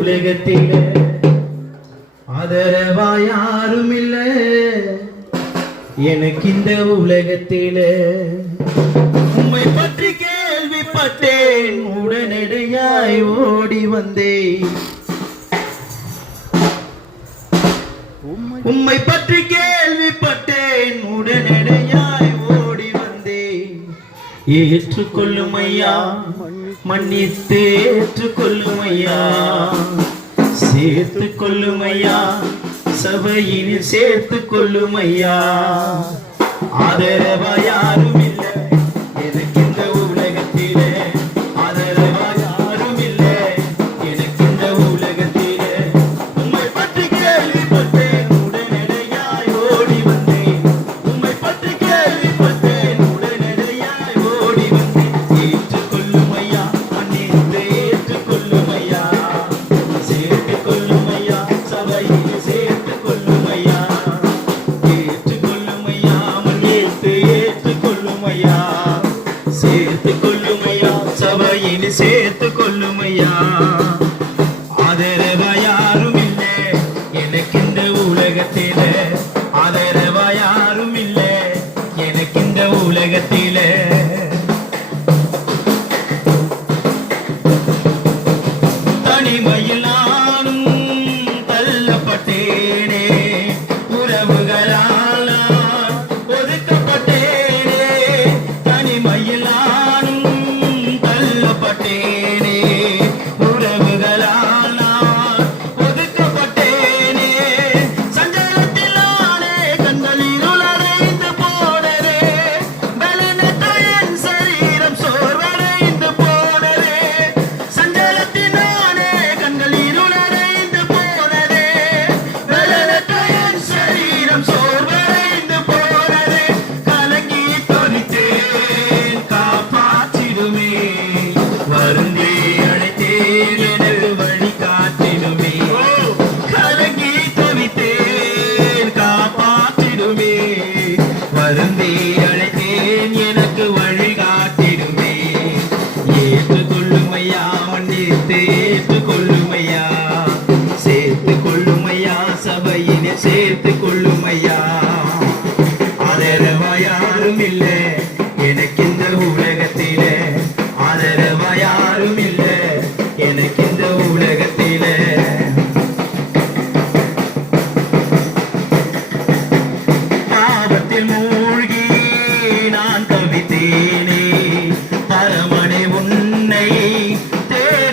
உலகத்தில ஆதரவா யாரும் இல்ல எனக்கு இந்த உலகத்தில உம்மை பற்றி கேள்விப்பட்டேன் உடனடியாய் ஓடி வந்தேன் உம்மை பற்றி கேள்விப்பட்டேன் உடனடியாய் ஓடி வந்தேன் ஏற்றுக்கொள்ளும் ஐயா மன்னித்து ஏற்றுக்கொள்ளும் ஐயா சேர்த்து கொள்ளும் ஐயா சபையினில் சேர்த்து கொள்ளும் ஐயா ஆதரவா யாரும் இல்லை எனக்கு இந்த உலகத்திலே ஆதரவா யாரும் இல்லை எனக்கு இந்த உலகத்திலே உம்மை பற்றி கேள்விப்பட்டேன் உடனடியாய் ஓடி வந்தேன் உம்மை பற்றி கேள்விப்பட்டேன் உடனடியாய் ஓடி வந்தேன் ஏற்றுக்கொள்ளும் ஐயா மன்னித்து ஏற்றுக்கொள்ளும் ஐயா சேர்த்து கொள்ளும் ஐயா சபையில் சேர்த்து கொள்ளும் ஐயா ஏற்றுக்கொள்ளும் ஐயா மன்னித்து ஏற்றுக்கொள்ளும் ஐயா சேர்த்து கொள்ளும் ஐயா சபையில் சேர்த்து கொள்ளும் ஐயா ஆதரவா யாரும் இல்லை எனக்கு இந்த உலகத்தில ஆதரவா யாரும் இல்லை எனக்கு இந்த உலகத்தில தனிமையில் நானும் தள்ளப்பட்டேனே உறவுகளால் நான் ஒதுக்கப்பட்டேனே தனிமையில் நானும் தள்ளப்பட்டேனே உறவுகளால் நான் ஒதுக்கப்பட்டேனே சஞ்சலத்தில் நானே கண்களில் உலரைந்து போனதே பலனற்ற என் சரீரம் சோர்வடைந்து போனதே சஞ்சலத்தில் நானே கண்களில் உலரைந்து போனதே பலனற்ற என் சரீரம் சோர்வடைந்து போனதே கலங்கி தொனித்தேன் காப்பாற்றிடுமே வருந்தே அழைத்தேன் எனது வழி காட்டிடுமே கலங்கி தொனித்தேன் காப்பாற்றிடுமே வருந்தே அழைத்தேன் எனக்கு வழி காட்டிடுமே ஏற்றுக்கொள்ளும் ஐயா மன்னித்து ஏற்றுக்கொள்ளும் ஐயா சேர்த்து கொள்ளும் ஐயா சபையினை சேர்த்து கொள்ளும்